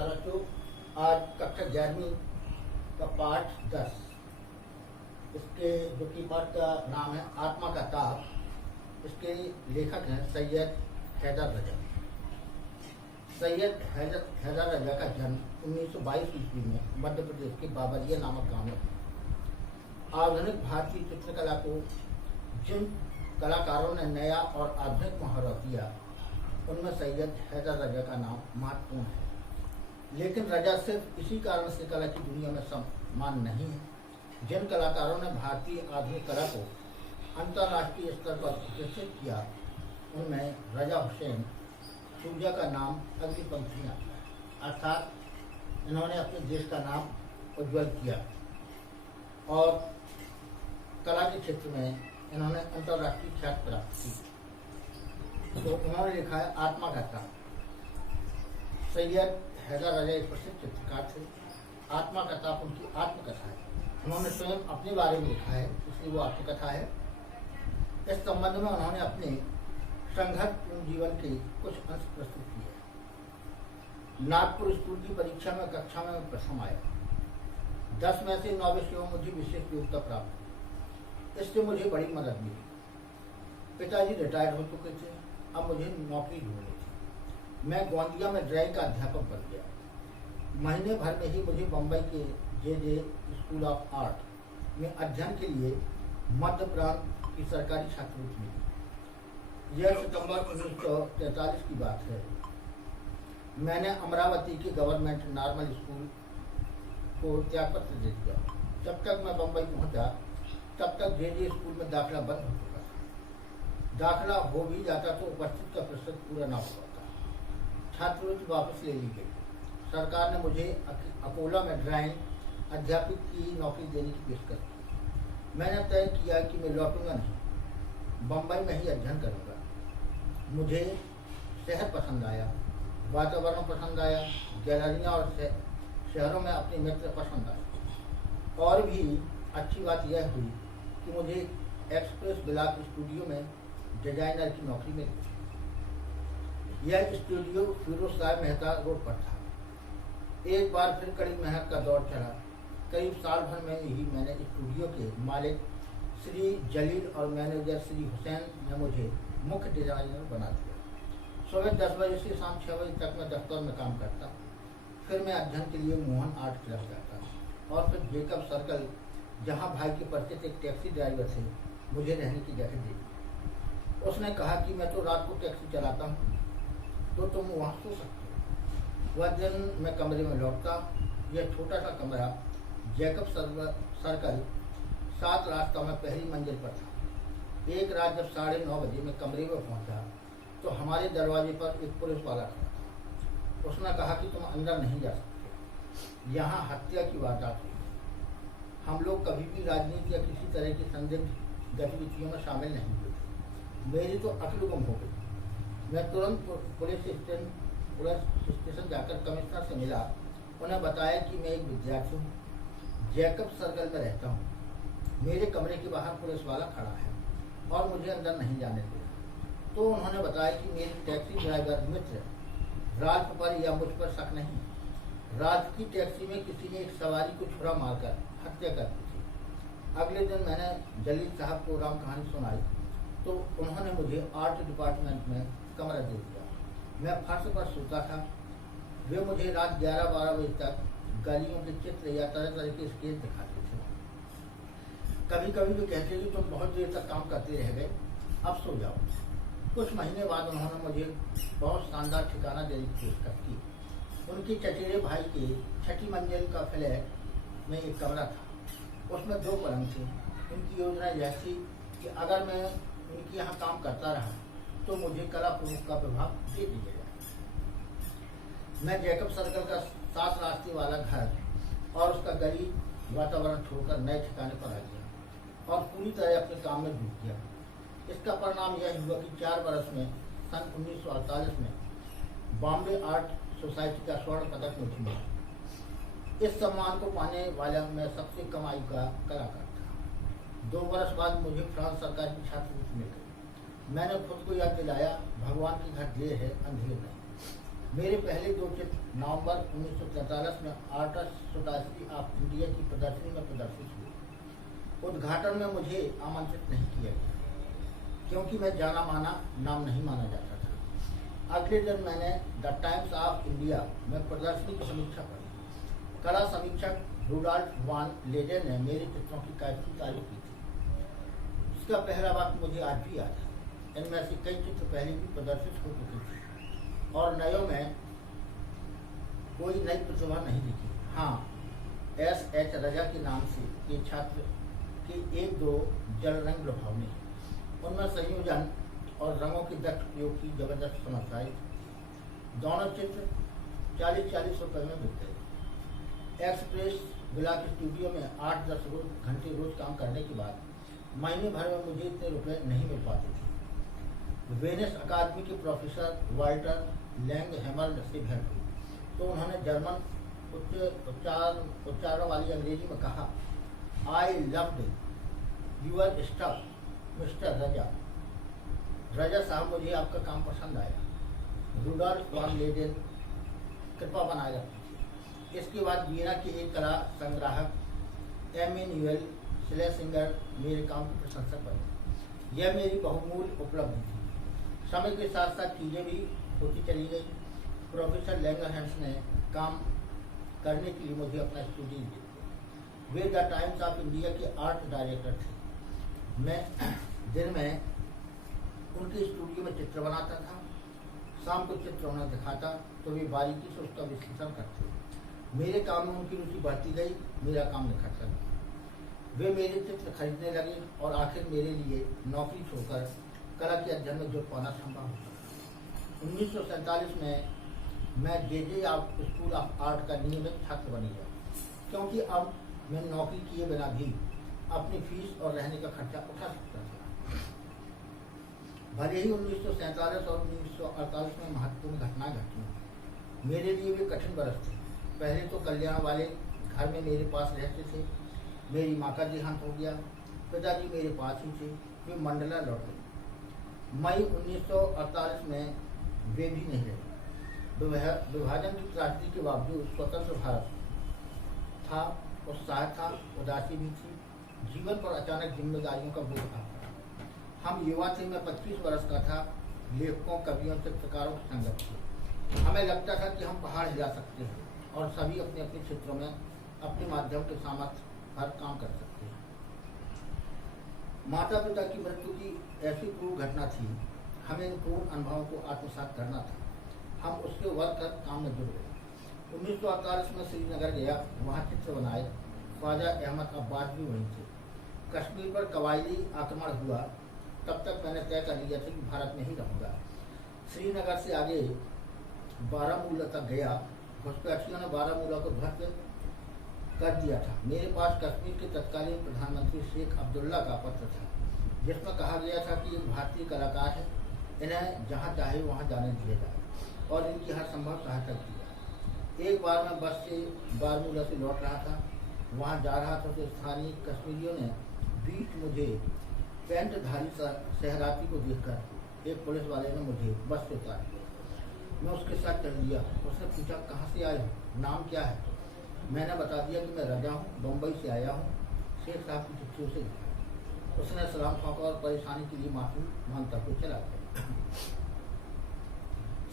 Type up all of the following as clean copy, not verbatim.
नमस्कार बच्चों। आज कक्षा 11वीं का पाठ 10, इसके जो की पाठ का नाम है आत्मा का ताप। इसके लेखक हैं सैयद हैदर रजा। सैयद हैदर रजा का जन्म 1922 ईस्वी में मध्य प्रदेश के बाबरिया नामक गांव में हुआ। आधुनिक भारतीय चित्रकला को जिन कलाकारों ने नया और आधुनिक मुहावरा दिया, उनमें सैयद हैदर रजा का नाम महत्वपूर्ण है। लेकिन रजा सिर्फ इसी कारण से कला की दुनिया में सम्मान नहीं है। जिन कलाकारों ने भारतीय आधुनिक कला को अंतर्राष्ट्रीय स्तर पर प्रतिष्ठित किया, उनमें रजा हुसैन सूर्या का नाम अगली पंक्तियाँ, अर्थात इन्होंने अपने देश का नाम उज्ज्वल किया और कला के क्षेत्र में इन्होंने अंतर्राष्ट्रीय ख्याति प्राप्त की। तो उन्होंने लिखा है आत्मा का ताप। सैयद हैदर रजा एक प्रसिद्ध चित्रकार थे। आत्मा का ताप उनकी आत्मकथा है। उन्होंने स्वयं अपने बारे में लिखा है, इसलिए वो आत्मकथा है। इस संबंध में उन्होंने अपने संघर्षपूर्ण जीवन के कुछ अंश प्रस्तुत किए। नागपुर स्कूल की परीक्षा में कक्षा में प्रथम आया। 10 में से 9 विषयों में मुझे विशेष योग्यता प्राप्त हुई। इससे मुझे बड़ी मदद मिली। पिताजी रिटायर हो चुके थे, अब मुझे नौकरी ढूंढनी थी। मैं गोंदिया में ड्राइंग का अध्यापक बन गया। महीने भर में ही मुझे बम्बई के जे स्कूल ऑफ आर्ट में अध्ययन के लिए मध्य प्रांत की सरकारी छात्रवृत्ति मिली। यह सितंबर 1943 की बात है। मैंने अमरावती के गवर्नमेंट नॉर्मल स्कूल को त्यागपत्र दे दिया। जब तक मैं बम्बई पहुंचा, तब तक जे स्कूल में दाखिला बंद हो चुका था। दाखिला हो भी जाता तो उपस्थित का प्रतिशत पूरा न हो पाता। छात्रवृत्ति वापस ले ली गई। सरकार ने मुझे अकोला में ड्राइंग अध्यापक की नौकरी देने की पेशकश की। मैंने तय किया कि मैं लौटूंगा नहीं, बम्बई में ही अध्ययन करूंगा। मुझे शहर पसंद आया, वातावरण पसंद आया, गैलरियाँ और शहरों में अपने मित्र पसंद आए। और भी अच्छी बात यह हुई कि मुझे एक्सप्रेस ब्लॉक स्टूडियो में डिजाइनर की नौकरी मिली। यह स्टूडियो फिरोज साहब मेहता रोड पर था। एक बार फिर कड़ी मेहनत का दौर चला। करीब साल भर में ही मैंने स्टूडियो के मालिक श्री जलील और मैनेजर श्री हुसैन ने मुझे मुख्य डिजाइनर बना दिया। सुबह 10 बजे से शाम 6 बजे तक मैं दफ्तर में काम करता। फिर मैं अध्ययन के लिए मोहन आर्ट क्लब जाता और फिर जेकब सर्कल, जहाँ भाई के परिचित एक टैक्सी ड्राइवर थे, मुझे रहने की जगह दी। उसने कहा कि मैं तो रात को टैक्सी चलाता हूँ, तो तुम वहाँ सो सकते हो। वह दिन मैं कमरे में लौटता। यह छोटा सा कमरा जैकब सर्कल 7 रास्ता में पहली मंजिल पर था। एक रात जब 9:30 बजे मैं कमरे में पहुँचा, तो हमारे दरवाजे पर एक पुलिस वाला खड़ा था। उसने कहा कि तुम अंदर नहीं जा सकते, यहाँ हत्या की वारदात हुई। हम लोग कभी भी राजनीति या किसी तरह की संदिग्ध गतिविधियों में शामिल नहीं हुए थे। मेरी तो अक्ल गुम हो गई। मैं तुरंत पुलिस स्टेशन जाकर कमिश्नर से मिला। उन्हें बताया कि मैं एक विद्यार्थी हूँ, जैकब सर्कल में रहता हूँ। मेरे कमरे के बाहर पुलिस वाला खड़ा है और मुझे अंदर नहीं जाने दिया। तो उन्होंने बताया कि मेरे टैक्सी ड्राइवर मित्र राल्फ पर या मुझ पर शक नहीं। रात की टैक्सी में किसी ने एक सवारी को छुरा मारकर हत्या कर दी थी। अगले दिन मैंने जलील साहब को राम कहानी सुनाई, तो उन्होंने मुझे आर्ट डिपार्टमेंट में कमरा दे दिया। मैं फर्श पर सोता था। वे मुझे रात 11-12 बजे तक गलियों के चित्र या तरह तरह के स्केच दिखाते थे। कभी कभी वे कहते कि तुम बहुत देर तक काम करते रह गए, अब सो जाओ। कुछ महीने बाद उन्होंने मुझे बहुत शानदार ठिकाना देने की पेशकश की। उनके चचेरे भाई के 6ठी मंजिल का फ्लैट में एक कमरा था। उसमें 2 पलंग थे। उनकी योजना यह थी कि अगर मैं उनके यहाँ काम करता रहा, तो मुझे कला प्रमुख का विभाग दे दिया जाए। मैं जैकब सर्कल का 7 रास्ते वाला घर और उसका गली वातावरण छोड़कर नए ठिकाने पर आ गया और पूरी तरह अपने काम में डूब गया। इसका परिणाम यह हुआ कि 4 वर्ष में सन 1948 में बॉम्बे आर्ट सोसाइटी का स्वर्ण पदक मुझे मिला। इस सम्मान को पाने वाला मैं सबसे कम आयु का कलाकार था। 2 वर्ष बाद मुझे फ्रांस सरकार की छात्रवृत्ति मिल गई। मैंने खुद को याद दिलाया, भगवान की घर देर है अंधेर नहीं। मेरे पहले दो चित्र नवंबर 1943 में आर्टिस्ट सोसाइटी ऑफ इंडिया की प्रदर्शनी में प्रदर्शित हुए। उद्घाटन में मुझे आमंत्रित नहीं किया गया क्योंकि मैं जाना माना नाम नहीं माना जाता था। अगले दिन मैंने द टाइम्स ऑफ इंडिया में प्रदर्शनी की समीक्षा पढ़ी। कला समीक्षक रूडोल्फ वान लेडेन ने मेरे चित्रों की काफी तारीफ की थी। इसका पहला वाक्य मुझे आज भी याद है। इनमें से कई चित्र पहले भी प्रदर्शित हो चुके थे और नयों में कोई नई प्रतिभा नहीं दिखी। हाँ, S.H. रजा के नाम से ये छात्र के एक दो जल रंग लुभावने, उनमें संयोजन और रंगों के दक्ष प्रयोग की जबरदस्त समझदारी थी। दोनों चित्र 40-40 रुपए में बिक गए। एक्सप्रेस ब्लॉक स्टूडियो में 8-10 घंटे रोज काम करने के बाद महीने भर में मुझे इतने रुपए नहीं मिल पाते थे। वेनिस अकादमी के प्रोफेसर वाल्टर लैंगहैमर से भेंट हुई तो उन्होंने जर्मन उच्चारण वाली अंग्रेजी में कहा, I loved your stuff mister Raza. Raza sahab, मुझे आपका काम पसंद आया। रूडोल्फ वान लेडेन कृपा बनाए रखी। इसके बाद वियना के एक कला संग्राहक एमेन्युएल श्लेसिंगर मेरे काम की प्रशंसक बने। यह मेरी बहुमूल्य उपलब्धि थी। समय के साथ साथ चीजें भी होती चली गई। प्रोफेसर लैंगरहैंस ने काम करने के लिए मुझे अपना स्टूडियो दिया। Way the times of India के आर्ट डायरेक्टर थे। मैं दिन में उनके स्टूडियो में चित्र बनाता था। शाम को चित्र उन्हें दिखाता तो वे बारीकी से उसका विश्लेषण करते। मेरे काम में उनकी रुचि बढ़ती गई, मेरा काम निखरता गया। वे मेरे चित्र खरीदने लगे और आखिर मेरे लिए नौकरी छोड़कर कला के अध्ययन में जुट पाना संभव हो सका। 1947 में मैं जे.जे. स्कूल ऑफ आर्ट का नियमित छात्र बन गया क्योंकि अब मैं नौकरी किए बिना भी अपनी फीस और रहने का खर्चा उठा सकता था। भले ही 1947 और 1948 में महत्वपूर्ण घटनाएं घटी, मेरे लिए वे कठिन बरस थे। पहले तो कल्याण वाले घर में मेरे पास रहते थे। मेरी माँ का देहांत हो गया। पिताजी मेरे पास ही थे। वे मंडला लौट गए। मई 1948 में वे भी नहीं रहे। विभाजन की त्रासदी के बावजूद स्वतंत्र भारत था, उत्साह था, उदासी भी थी। जीवन पर अचानक जिम्मेदारियों का बोझ आ पड़ा। हम युवा थे। मैं 25 वर्ष का था। लेखकों, कवियों, चित्रकारों की संगत थी। हमें लगता था कि हम पहाड़ हिला सकते हैं और सभी अपने अपने क्षेत्रों में अपने माध्यम के सामर्थ्य हर काम कर सकते हैं। माता पिता की मृत्यु की ऐसी क्रूर घटना थी। हमें इन क्रूर अनुभवों को आत्मसात करना था। हम उसके वर्क कर काम में जुड़ गए। 1948 में श्रीनगर गया, वहाँ चित्र बनाए। ख्वाजा अहमद अब्बास भी वहीं थे। कश्मीर पर कबायली आक्रमण हुआ, तब तक मैंने तय कर लिया था कि भारत में ही रहूँगा। श्रीनगर से आगे बारामूला तक गया। घुसपैठियों ने बारामूला को ध्वस्त कर दिया था। मेरे पास कश्मीर के तत्कालीन प्रधानमंत्री शेख अब्दुल्ला का पत्र था जिसमें कहा गया था कि एक भारतीय कलाकार है, इन्हें जहाँ चाहे वहाँ जाने दिया जाए और इनकी हर संभव सहायता की जाए। एक बार मैं बस से बारामूला से लौट रहा था। वहाँ जा रहा था तो स्थानीय कश्मीरियों ने बीच मुझे पैंटधारी शहराती को देखकर एक पुलिस वाले ने मुझे बस से उतार दिया। मैं उसके साथ चल दिया। उसने पूछा, कहाँ से आए हो, नाम क्या है? मैंने बता दिया कि मैं रजा हूँ, बम्बई से आया हूँ। शेख साहब की चिट्ठी उसे दिखाई। उसने सलाम ठोका और परेशानी के लिए माफी मांगता हुआ चला गया।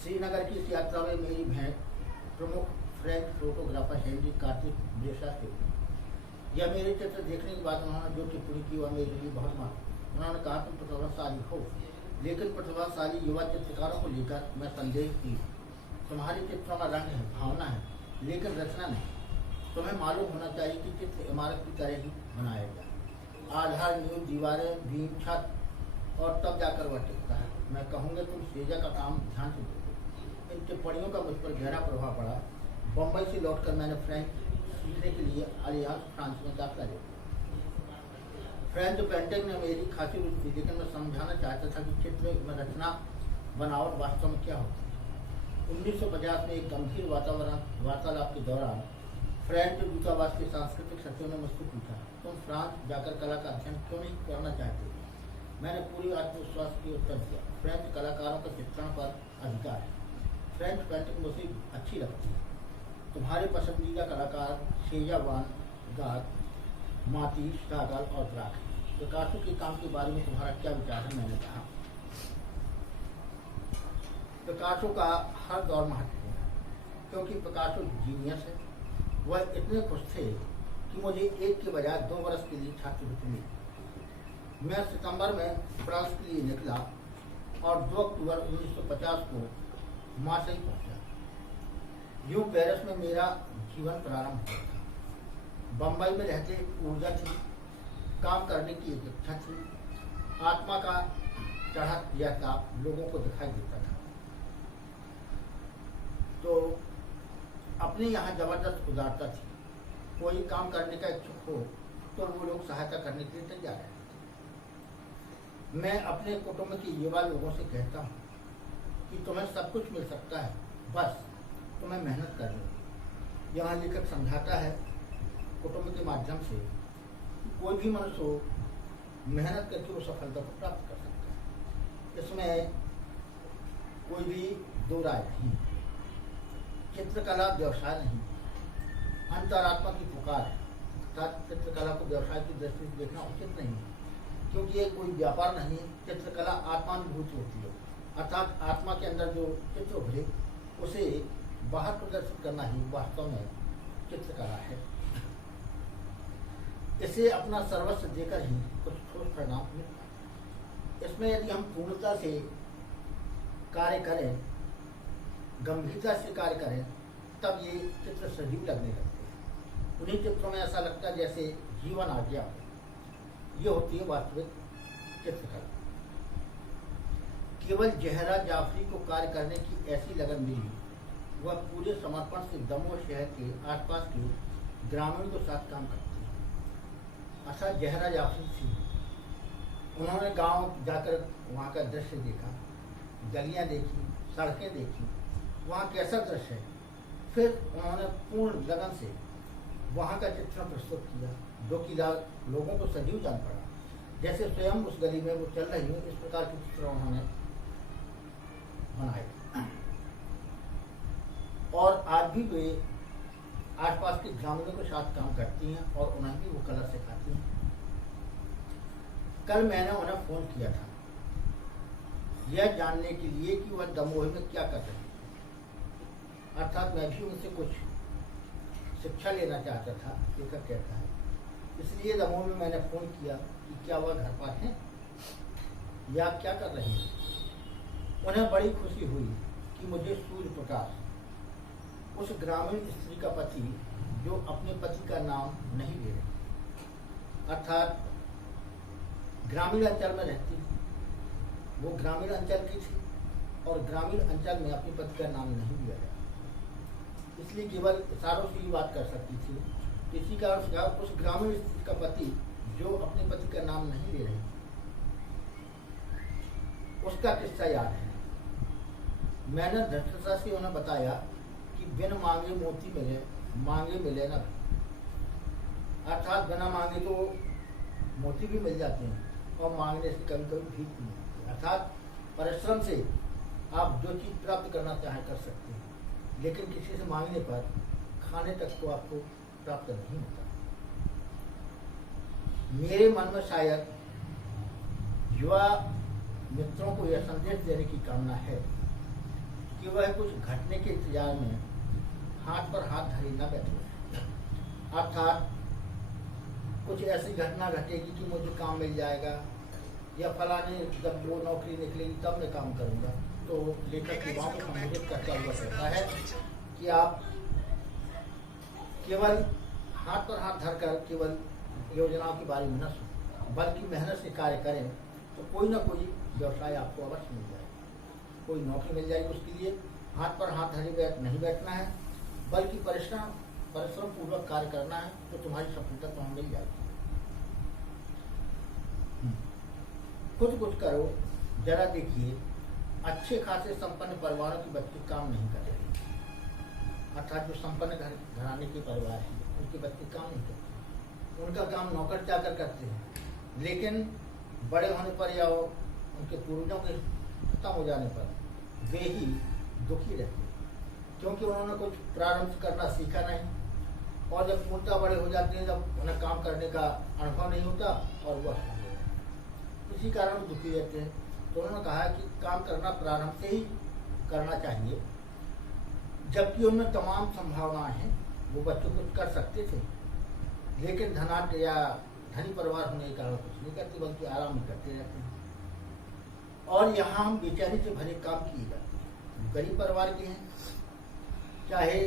श्रीनगर की इस यात्रा में मेरी भेंट प्रमुख फ्रेंच फोटोग्राफर हेनरी कार्तिक ब्रेशा से हुई। यह मेरे चित्र देखने के बाद उन्होंने जो टिप्पणी की वह मेरे लिए बहुत महत्वपूर्ण। उन्होंने कहा, तुम प्रतिभाशाली हो, लेकिन प्रतिभाशाली युवा चित्रकारों को लेकर मैं संदेह की। तुम्हारे चित्रों में रंग है, भावना है, लेकिन रचना नहीं। तुम्हें मालूम होना चाहिए कि चित्र इमारत की तरह ही बनाया जाए। आधार, नींव, दीवारें, बीम, छत और तब जाकर वह टिकता है। मैं कहूँगा तुम सेजा का काम ध्यान से देखो। इन टिप्पणियों का मुझ पर गहरा प्रभाव पड़ा। बम्बई से लौटकर मैंने फ्रेंच सीखने के लिए अलियांस फ्रांस में दाखिला लिया। फ्रेंच पेंटिंग ने मेरी खासी रुचि थी, लेकिन मैं समझाना चाहता था कि चित्र में रचना बनावट वास्तव में क्या होती है। 1950 में एक गंभीर वार्तालाप के दौरान फ्रेंच दूतावास के सांस्कृतिक सचिव ने मुझसे पूछा, तुम फ्रांस जाकर कला का अध्ययन क्यों नहीं करना चाहते? मैंने पूरी आत्मविश्वास की उत्तर दिया, फ्रेंच कलाकारों के चित्रण पर अधिकार है। फ्रेंच पेंटिंग मुझे अच्छी लगती है। तुम्हारे पसंदीदा कलाकार शेजावान, गात, माती, सागल और द्राक। पिकासो के काम के बारे में तुम्हारा क्या विचार है? मैंने कहा, पिकासो का हर दौर महत्वपूर्ण है, क्योंकि पिकासो जीनियस है। वह इतने खुश थे कि मुझे 1 के बजाय 2 वर्ष के लिए छात्रवृत्ति मिली। मैं सितंबर में फ्रांस के लिए निकला और 2 अक्टूबर 1950 को मार्सेई पहुंचा। यूं पेरिस में मेरा जीवन प्रारंभ हुआ था। बम्बई में रहते ऊर्जा थी, काम करने की एक इच्छा थी, आत्मा का चढ़ा यह ताप लोगों को दिखाई देता था। तो अपने यहाँ जबरदस्त उदारता थी। कोई काम करने का इच्छुक हो तो वो लोग सहायता करने के लिए तैयार है। मैं अपने कुटुंब के युवा लोगों से कहता हूँ कि तुम्हें सब कुछ मिल सकता है, बस तुम्हें मेहनत करनी है। यहाँ लेखक समझाता है कुटुंब के माध्यम से कि कोई भी मनुष्य हो, मेहनत करके वो सफलता को प्राप्त कर सकता है। इसमें कोई भी दो राय नहीं। चित्रकला व्यवसाय नहीं, अंतरात्मा की पुकार है। अर्थात चित्रकला को व्यवसाय की दृष्टि से देखना उचित नहीं है, क्योंकि ये कोई व्यापार नहीं है। चित्रकला आत्मानुभूति होती है, अर्थात आत्मा के अंदर जो चित्र उभरे उसे बाहर प्रदर्शित करना ही वास्तव में चित्रकला है। इसे अपना सर्वस्व देकर ही कुछ ठोस परिणाम मिलता है। इसमें यदि हम पूर्णता से कार्य करें, गंभीरता से कार्य करें, तब ये चित्र सजीव लगने लगते हैं। उन्हीं चित्रों में ऐसा लगता है जैसे जीवन आ गया हो। ये होती है वास्तविक चित्रकला। केवल जहरा जाफरी को कार्य करने की ऐसी लगन मिली, वह पूरे समर्पण से दमोह शहर के आसपास के ग्रामीणों के साथ काम करती है। ऐसा जहरा जाफरी थी। उन्होंने गांव जाकर वहाँ का दृश्य देखा, गलियाँ देखी, सड़कें देखी, वहाँ कैसा दृश्य है। फिर उन्होंने पूर्ण लगन से वहाँ का चित्रण प्रस्तुत किया, जो कि लोगों को सजीव जान पड़ा। जैसे स्वयं उस गली में वो चल रही हो, इस प्रकार के चित्र उन्होंने बनाए। और आज भी वे आसपास के ग्रामीणों के साथ काम करती हैं और उन्हें भी वो कला सिखाती हैं। कल मैंने उन्हें फोन किया था, यह जानने के लिए कि वह दमोह में क्या कर रहे हैं। अर्थात मैं भी उनसे कुछ शिक्षा लेना चाहता था, लेखक कहता है। इसलिए दमोह में मैंने फोन किया कि क्या वह घर पर हैं या क्या कर रहे हैं। उन्हें बड़ी खुशी हुई कि मुझे सूर्य प्रकाश, उस ग्रामीण स्त्री का पति जो अपने पति का नाम नहीं ले रहे, अर्थात ग्रामीण अंचल में रहती, वो ग्रामीण अंचल की थी और ग्रामीण अंचल में अपने पति का नाम नहीं लिया गया, इसलिए केवल इशारों से ही बात कर सकती थी। इसी कारण उस ग्रामीण स्त्री का पति जो अपने पति का नाम नहीं ले रही, उसका किस्सा याद है। मैंने धृष्टता से उन्हें बताया कि बिन मांगे मोती मिले, मांगे मिले ना। अर्थात बिना मांगे तो मोती भी मिल जाते हैं और मांगने से कभी कभी भीख भी मिलती है। अर्थात परिश्रम से आप जो चीज प्राप्त करना चाहें कर सकते हैं, लेकिन किसी से मांगने पर खाने तक तो आपको प्राप्त नहीं होता। मेरे मन में शायद युवा मित्रों को यह संदेश देने की कामना है कि वह कुछ घटने के इंतजार में हाथ पर हाथ धरे न बैठे। अर्थात कुछ ऐसी घटना घटेगी कि मुझे काम मिल जाएगा या फलाने जब वो नौकरी निकलेगी तब मैं काम करूंगा। तो लेखक युवाओं को संबोधित करता हुआ कहता है कि आप केवल हाथ पर हाथ धरकर केवल योजनाओं के बारे में न सोचें, बल्कि मेहनत से कार्य करें तो कोई ना कोई व्यवसाय आपको अवश्य मिल जाएगा, कोई नौकरी मिल जाएगी। उसके लिए हाथ पर हाथ धरे नहीं बैठना है, बल्कि परिश्रम पूर्वक कार्य करना है, तो तुम्हारी सफलता तुम्हें मिल जाएगी। खुद कुछ करो, जरा देखिए अच्छे खासे संपन्न परिवारों के बच्चे काम नहीं कर रहे, अर्थात जो संपन्न घराने के परिवार हैं उनके बच्चे काम नहीं करते, उनका काम नौकर चाकर करते हैं। लेकिन बड़े होने पर या उनके पूर्वजों के खत्म हो जाने पर वे ही दुखी रहते हैं। क्योंकि उन्होंने कुछ प्रारंभ से करना सीखा नहीं, और जब पूर्णतः बड़े हो जाते हैं, जब उन्हें काम करने का अनुभव नहीं होता और वह इसी कारण वो दुखी रहते हैं। तो उन्होंने कहा कि काम करना प्रारंभ से ही करना चाहिए, जबकि उनमें तमाम संभावनाएं हैं, वो बच्चों कुछ कर सकते थे, लेकिन धनाढ्य या धनी परिवार होने के कारण कुछ नहीं करते, बल्कि आराम ही करते रहते हैं। और यहाँ हम बेचैनी से भरे काम किए जाते हैं। गरीब परिवार के हैं, चाहे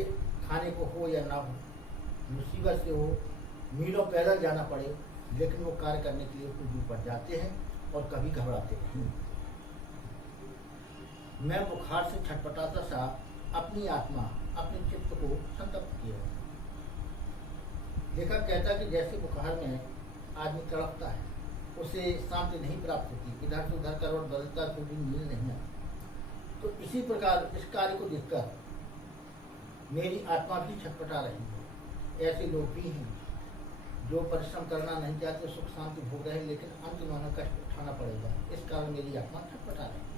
खाने को हो या ना हो, मुसीबत से हो, मीलों पैदल जाना पड़े, लेकिन वो कार्य करने के लिए कुछ दूर पर जाते हैं और कभी घबराते नहीं। मैं बुखार से छटपटाता सा अपनी आत्मा, अपने चित्त को संतप्त किया। लेखक कहता कि जैसे बुखार में आदमी तड़पता है, उसे शांति नहीं प्राप्त होती, इधर से उधर करवट बदलता तो भी नींद नहीं आती। तो इसी प्रकार इस कार्य को देखकर मेरी आत्मा भी छटपटा रही है। ऐसे लोग भी हैं जो परिश्रम करना नहीं चाहते, सुख शांति भोग रहे, लेकिन अंत में उन्हें कष्ट उठाना पड़ेगा। इस कारण मेरी आत्मा छटपटा रही है।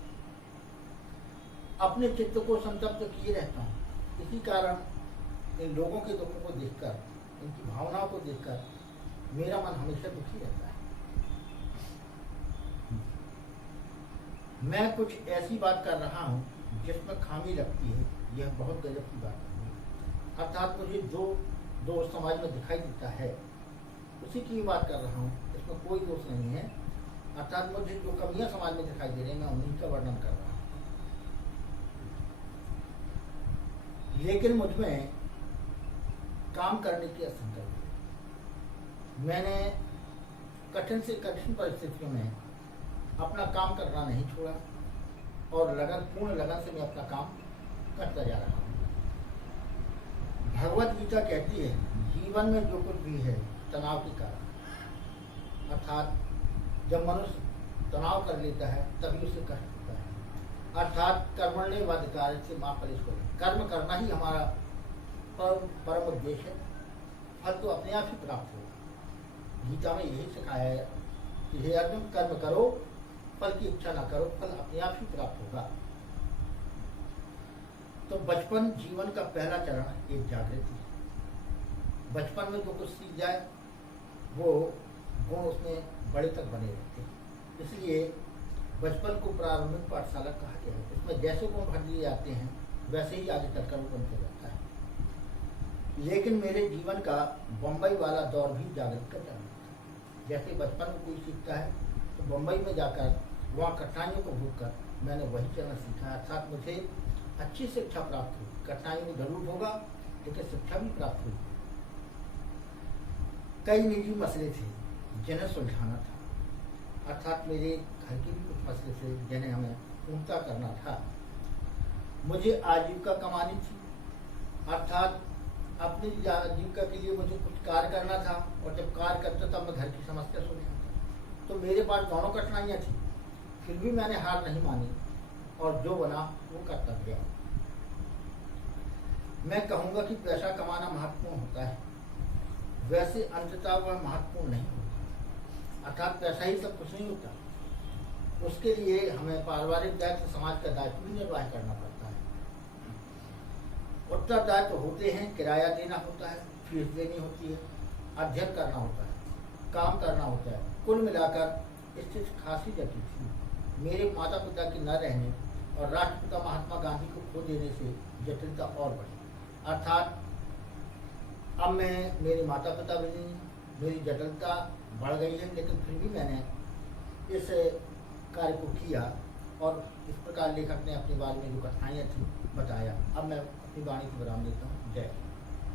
अपने चित्त को संतप्त किए रहता हूँ। इसी कारण इन लोगों के दुखों को देखकर, इनकी भावनाओं को देखकर मेरा मन हमेशा दुखी रहता है। मैं कुछ ऐसी बात कर रहा हूँ जिसमें खामी लगती है, यह बहुत गजब की बात है। अर्थात मुझे जो दोष समाज में दिखाई देता है, उसी की बात कर रहा हूँ, इसमें कोई दोष नहीं है। अर्थात मुझे जो कमियां समाज में दिखाई दे रही हैं, मैं उन्हीं का वर्णन कर रहा हूँ। लेकिन मुझमें काम करने की असंकल्प है। मैंने कठिन से कठिन परिस्थितियों में अपना काम करना नहीं छोड़ा, और पूर्ण लगन से मैं अपना काम करता जा रहा हूँ। भगवत गीता कहती है, जीवन में जो कुछ भी है तनाव के कारण। अर्थात जब मनुष्य तनाव कर लेता है, तभी उसे कष्ट होता है। अर्थात कर्मण्येवाधिकारस्ते से मां फलेषु। कर्म करना ही हमारा परम उद्देश्य है। फल तो अपने आप ही प्राप्त होगा। गीता में यही सिखाया है कि हे अर्जुन, कर्म करो, फल की इच्छा ना करो, फल अपने आप ही प्राप्त होगा। तो बचपन जीवन का पहला चरण एक जागृति है। बचपन में जो कुछ सीख जाए, वो गुण उसमें बड़े तक बने रहते हैं। इसलिए बचपन को प्रारंभिक पाठशाला कहा गया है। इसमें जैसे गुण भर दिए जाते हैं, वैसे ही आगे चलकर वो बनते जाता है। लेकिन मेरे जीवन का बम्बई वाला दौर भी जागृत का चरण था। जैसे बचपन में कोई सीखता है, तो बम्बई में जाकर वहाँ कठिनाइयों को भोग कर मैंने वही चरण सीखा। अर्थात मुझे अच्छी शिक्षा प्राप्त हुई। कठिनाई में जरूर होगा, लेकिन शिक्षा भी प्राप्त हुई। कई निजी मसले थे जिन्हें सुलझाना था। अर्थात मेरे घर के भी कुछ मसले थे जिन्हें हमें पूर्णता करना था। मुझे आजीविका कमानी थी। अर्थात अपनी आजीविका के लिए मुझे कुछ कार्य करना था, और जब कार्य करता तब मैं घर की समस्या सुलझाता। तो मेरे पास दोनों कठिनाइयाँ थी, फिर भी मैंने हार नहीं मानी, और जो बना वो करता गया। मैं कहूँगा कि पैसा कमाना महत्वपूर्ण होता है, वैसे अंततः वह महत्वपूर्ण नहीं होता। अर्थात पैसा ही सब कुछ नहीं होता। उसके लिए हमें पारिवारिक दायित्व, समाज का दायित्व भी निर्वाह करना पड़ता है। उत्तरदायित्व होते हैं, किराया देना होता है, फीस देनी होती है, अध्ययन करना होता है, काम करना होता है। कुल मिलाकर स्थिति खासी जटिल थी। मेरे माता पिता के न रहने और राष्ट्रपिता महात्मा गांधी को खो देने से जटिलता और बढ़ी। अर्थात अब मेरे माता पिता भी नहीं, मेरी जटिलता बढ़ गई है, लेकिन फिर भी मैंने इस कार्य को किया। और इस प्रकार लेखक ने अपने बारे में जो कथाएं थी बताया। अब मैं अपनी वाणी को विराम देता हूँ। जय।